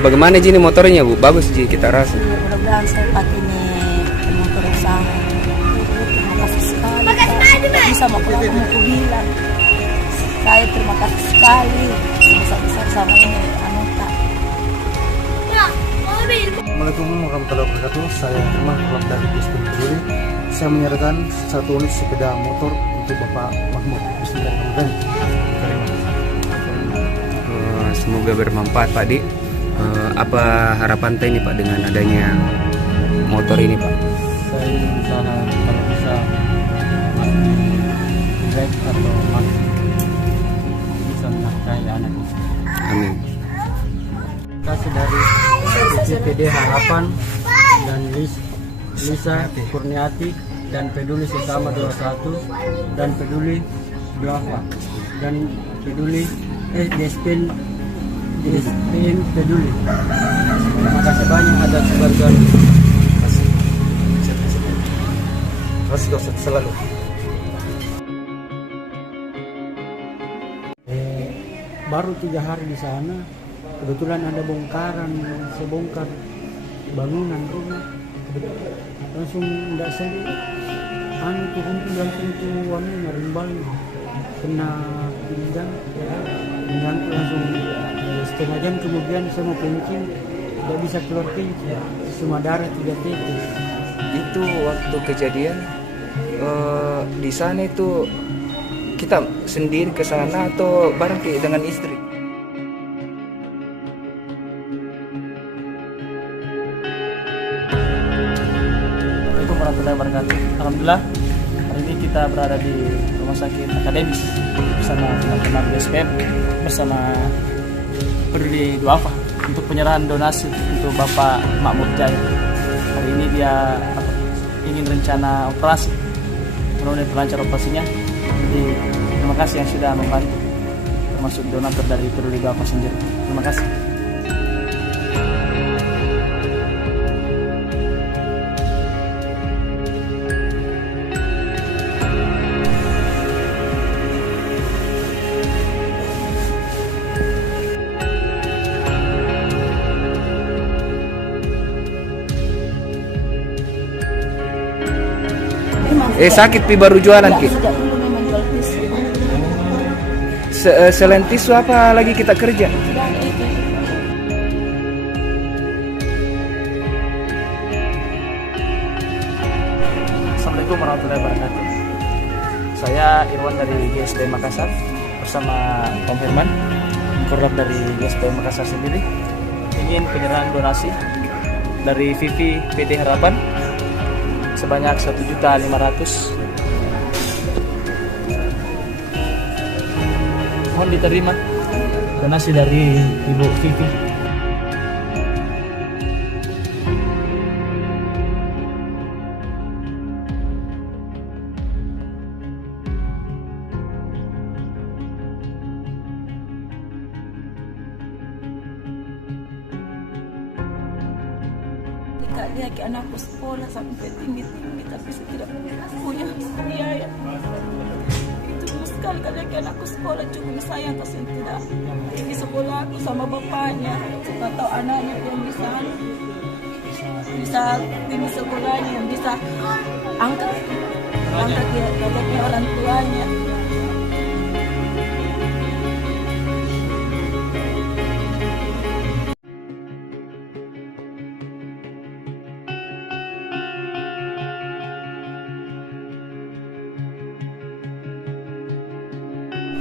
Bagaimana Ji ini motornya Bu? Bagus Ji kita rasa. Mudah-mudahan saya pakai ini motor usaha. Terima kasih sekali. Pak. Bisa mau bilang. Saya terima kasih sekali besar-besar sama ini Anita. Assalamualaikum warahmatullahi wabarakatuh. Saya Herman dari GSP Peduli. Saya menyerahkan 1 unit sepeda motor untuk Bapak Mahmud. Semoga bermanfaat Pak Di. Apa harapan Teh ini Pak dengan adanya motor ini Pak? Saya ingin usaha kalau bisa masih break atau masih bisa menafkahi anak itu. Amin. Terima kasih dari CPD Harapan dan Lisa Kurniati dan Peduli Sesama 21 dan Peduli Duafa dan Peduli DSPN Peduli. Terima kasih banyak atas bantuan. Terima kasih selalu. Baru 3 hari di sana, kebetulan ada bongkaran, saya bongkar bangunan rumah. Langsung tidak seri, turun langsung tuan ngarimbal kena pinggang, menyangkut langsung. Setengah jam kemudian saya mau kencing, tidak bisa keluar kencing, semua darah 3 tetes. Itu waktu kejadian di sana itu kita sendiri ke sana atau bareng dengan istri? Assalamualaikum warahmatullahi wabarakatuh. Alhamdulillah hari ini kita berada di Rumah Sakit Akademis bersama teman-teman BSPM bersama Peduli Duafa untuk penyerahan donasi untuk Bapak Mahmud Jaya. Hari ini dia ingin rencana operasi, mudah-mudahan lancar operasinya. Jadi terima kasih yang sudah membantu, termasuk donatur dari Peduli Duafa sendiri. Terima kasih. Sakit pi baru jualan Ki. Sejak dulu memang jual tisu. Selain tisu apa lagi kita kerja? Dan itu Assalamualaikum warahmatullahi wabarakatuh. Saya Irwan dari GSP Makassar bersama Om Herman, koordinator dari GSP Makassar sendiri, ingin penyerahan donasi dari Vivi PT Harapan sebanyak 1.500.000. Mohon diterima donasi dari Ibu Vivi. dia ke anakku sekolah sampai tinggi-tinggi, tapi saya tidak punya biaya. Itu sekali. sekali kadang anakku sekolah cuma saya yang tidak di sekolah aku sama bapaknya. Saya tahu anaknya yang bisa ini sekolahnya, yang bisa angkat dia dadanya orang tuanya.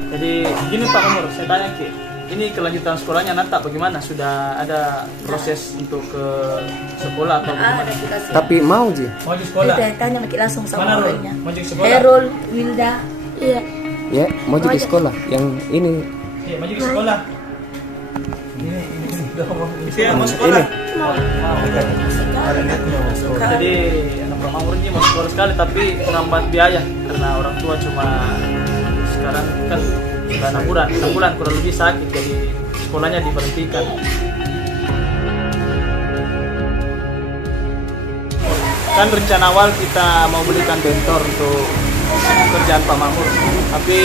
Jadi gini Pak Mamur, saya tanya Ki, ini kelanjutan sekolahnya nanti bagaimana? Sudah ada proses untuk ke sekolah atau bagaimana? Tapi mau Ji. Mau di sekolah? Saya tanya langsung Mana sama Rul? orangnya. Mau di sekolah? Herul, Wilda. Iya. Ya, mau jadi sekolah. Yang ini Iya, mau di sekolah. Ini sudah mau sekolah. Jadi anak Pak Mamur ini mau sekolah sekali tapi menghambat biaya karena orang tua cuma sekarang kan sudah 6 bulan kurang lebih sakit, jadi sekolahnya diberhentikan. Kan rencana awal kita mau belikan bentor untuk kerjaan Pak Mamur, tapi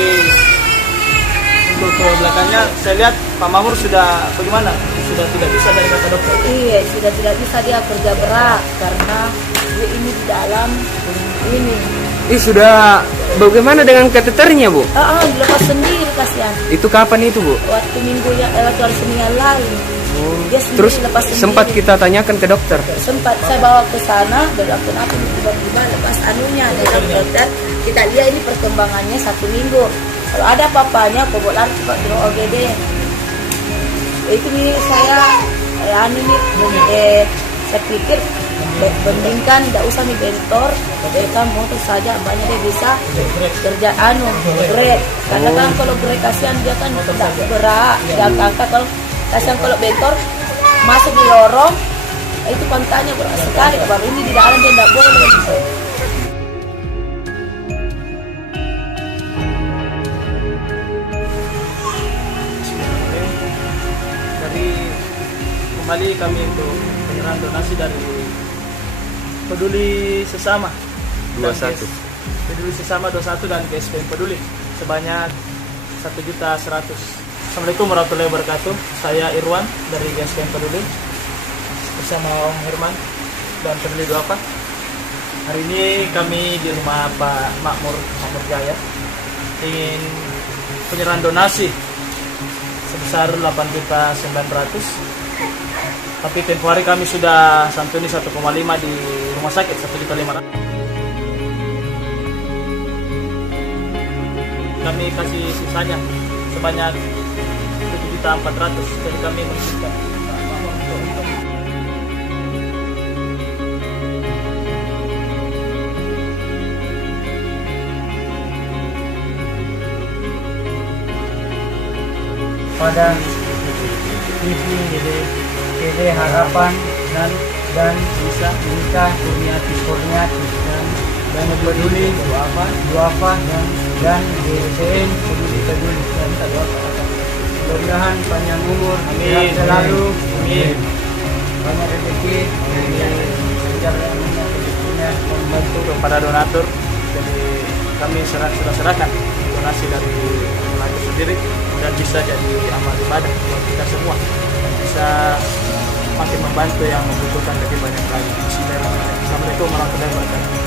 untuk ke belakangnya saya lihat Pak Mamur sudah bagaimana? Sudah tidak bisa dari kata dokter. Iya, sudah tidak bisa dia kerja berat karena dia ini di dalam ini. sudah bagaimana dengan kateternya, Bu? Dilepas sendiri kasihan. Itu kapan itu, Bu? Waktu waktu hari Senin yang lalu. Dia sendiri Terus lepas sendiri. sempat kita tanyakan ke dokter. Sempat saya bawa ke sana dan waktu aku tiba-tiba lepas anunya dari dokter. Kita lihat ini perkembangannya 1 minggu. Kalau ada apa-apanya, bawa lari cepat ke OGD. Itu nih saya saya pikir bandingkan tidak usah nih bentor, mereka motor saja, banyak dia bisa kerja grek. Karena kan kalau grek kasihan dia kan tidak berat, tidak angkat. Kalau kasihan kalau bentor masuk di lorong itu pantanya berat sekali. Baru ini di dalam dia tidak boleh. Dari kembali kami untuk penyerahan donasi dari Peduli Sesama 21. Peduli Sesama 21 dan GSPM Peduli sebanyak 1.100.000. Assalamualaikum warahmatullahi wabarakatuh. Saya Irwan dari GSPM Peduli bersama Om Herman dan Peduli Duafa. Hari ini kami di rumah Pak Makmur Jaya ingin penyerahan donasi sebesar 8.900.000. Tapi tempoh hari kami sudah santuni 1,5 di rumah sakit, 1.500.000. Kami kasih sisanya sebanyak 7.400.000. Jadi kami mengizinkan Pak Mamur untuk pada TV TV Harapan dan bisa Kurniati dan Peduli Duafa dan GSPM Peduli dan Duafa. Mudah-mudahan panjang umur, sehat selalu, Amin. banyak rezeki, rezekinya membantu kepada donatur. Jadi kami sudah serahkan donasi dari pelaku sendiri dan bisa jadi amal ibadah buat kita semua dan bisa makin membantu yang membutuhkan lebih banyak lagi. Bismillahirrahmanirrahim. Assalamualaikum warahmatullahi wabarakatuh.